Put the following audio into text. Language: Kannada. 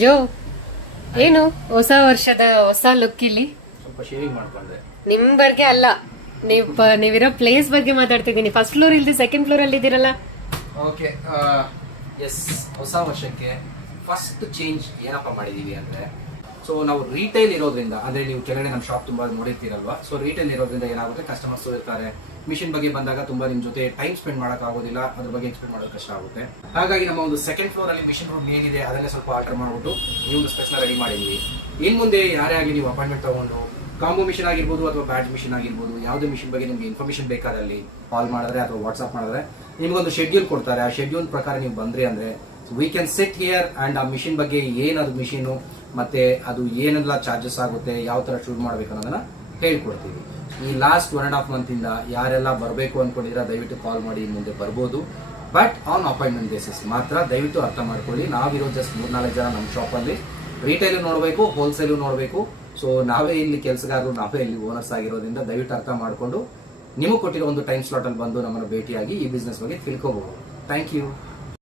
ಜೋ, ಏನು ಹೊಸ ವರ್ಷದ ಹೊಸ ಲುಕ್ ಇಲ್ಲಿ? ಸ್ವಲ್ಪ ಶೇವಿಂಗ್ ಮಾಡ್ಕೊಂಡೆ. ನಿಮ್ ಬಗ್ಗೆ ಅಲ್ಲ, ನೀವಿರೋ ಪ್ಲೇಸ್ ಬಗ್ಗೆ ಮಾತಾಡ್ತಿದ್ದೀನಿ. ಫಸ್ಟ್ ಫ್ಲೋರ್ ಇಲ್ದಿ ಸೆಕೆಂಡ್ ಫ್ಲೋರ್ ಅಲ್ಲಿ ಇದ್ದೀರಲ್ಲ. ಓಕೆ, ಎಸ್, ಹೊಸ ವರ್ಷಕ್ಕೆ ಫಸ್ಟ್ ಚೇಂಜ್ ಏನಪ್ಪ ಮಾಡಿದೀವಿ ಅಂದ್ರೆ, ಸೊ ನಾವು ರಿಟೈಲ್ ಇರೋದ್ರಿಂದ, ಅಂದ್ರೆ ನೀವು ಕೆಳಗಡೆ ನಮ್ಮ ಶಾಪ್ ತುಂಬಾ ನೋಡಿರ್ತೀರಲ್ವಾ. ಸೊ ರಿಟೈಲ್ ಇರೋದ್ರಿಂದ ಏನಾಗುತ್ತೆ, ಕಸ್ಟಮರ್ಸ್ ಇರ್ತಾರೆ. ಮಿಷಿನ್ ಬಗ್ಗೆ ಬಂದಾಗ ತುಂಬಾ ನಿಮ್ ಜೊತೆ ಟೈಮ್ ಸ್ಪೆಂಡ್ ಮಾಡಕ್ ಆಗೋದಿಲ್ಲ, ಅದ್ರ ಬಗ್ಗೆ ಎಕ್ಸ್ಪ್ಲೇನ್ ಮಾಡೋದು ಕಷ್ಟ ಆಗುತ್ತೆ. ಹಾಗಾಗಿ ನಮ್ಮ ಒಂದು ಸೆಕೆಂಡ್ ಫ್ಲೋರ್ ಅಲ್ಲಿ ಮಿಷಿನ್ ರೂಮ್ ಏನಿದೆ ಅದನ್ನೇ ಸ್ವಲ್ಪ ಆರ್ಡರ್ ಮಾಡ್ಬಿಟ್ಟು ನೀವು ಸ್ಪೆಸ್ ನ ರೆಡಿ ಮಾಡಿದ್ವಿ. ಇನ್ ಮುಂದೆ ಯಾರೇ ಆಗಲಿ ನೀವು ಅಪಾಯಿಂಟ್ಮೆಂಟ್ ತಗೊಂಡು ಕಾಂಬೋ ಮಿಷಿನ್ ಆಗಿರ್ಬೋದು ಅಥವಾ ಬ್ಯಾಚ್ ಮಿಷಿನ್ ಆಗಿರ್ಬೋದು, ಯಾವುದೇ ಮಿಷಿನ್ ಬಗ್ಗೆ ನಿಮ್ಗೆ ಇನ್ಫಾರ್ಮೇಶನ್ ಬೇಕಾದಲ್ಲಿ ಕಾಲ್ ಮಾಡಿದ್ರೆ ಅಥವಾ ವಾಟ್ಸ್ಆಪ್ ಮಾಡಿದ್ರೆ ನಿಮ್ಗೊಂದು ಶೆಡ್ಯೂಲ್ ಕೊಡ್ತಾರೆ. ಆ ಶೆಡ್ಯೂಲ್ ಪ್ರಕಾರ ನೀವು ಬಂದ್ರಿ ಅಂದ್ರೆ we can set here and ಆ ಮಿಷಿನ್ ಬಗ್ಗೆ ಏನದು ಮಿಷಿನ್ ಮತ್ತೆ ಅದು ಏನೆಲ್ಲ ಚಾರ್ಜಸ್ ಆಗುತ್ತೆ, ಯಾವ ತರ ಶುರು ಮಾಡ್ಬೇಕು ಅನ್ನೋದನ್ನ ಹೇಳ್ಕೊಡ್ತೀವಿ. ಈ ಲಾಸ್ಟ್ 1.5 ಮಂತ್ ಇಂದ ಯಾರೆಲ್ಲ ಬರಬೇಕು ಅನ್ಕೊಂಡಿದ್ರೆ ದಯವಿಟ್ಟು ಕಾಲ್ ಮಾಡಿ ಮುಂದೆ ಬರ್ಬೋದು, ಬಟ್ ಆನ್ ಅಪಾಯಿಂಟ್ಮೆಂಟ್ ಬೇಸಿಸ್ ಮಾತ್ರ. ದಯವಿಟ್ಟು ಅರ್ಥ ಮಾಡ್ಕೊಳ್ಳಿ, ನಾವಿರೋ ಜಸ್ಟ್ 3-4 ಜನ ನಮ್ಮ ಶಾಪಲ್ಲಿ. ರಿಟೈಲು ನೋಡಬೇಕು, ಹೋಲ್ಸೇಲು ನೋಡಬೇಕು. ಸೊ ನಾವೇ ಇಲ್ಲಿ ಕೆಲಸಗಾರರು, ನಾವೇ ಇಲ್ಲಿ ಓನರ್ಸ್ ಆಗಿರೋದ್ರಿಂದ ದಯವಿಟ್ಟು ಅರ್ಥ ಮಾಡಿಕೊಂಡು ನಿಮಗೆ ಕೊಟ್ಟಿರೋ ಒಂದು ಟೈಮ್ ಸ್ಲಾಟ್ ಅಲ್ಲಿ ಬಂದು ನಮ್ಮನ್ನು ಭೇಟಿಯಾಗಿ ಈ ಬಿಸ್ನೆಸ್ ಬಗ್ಗೆ ತಿಳ್ಕೋಬಹುದು. Thank you.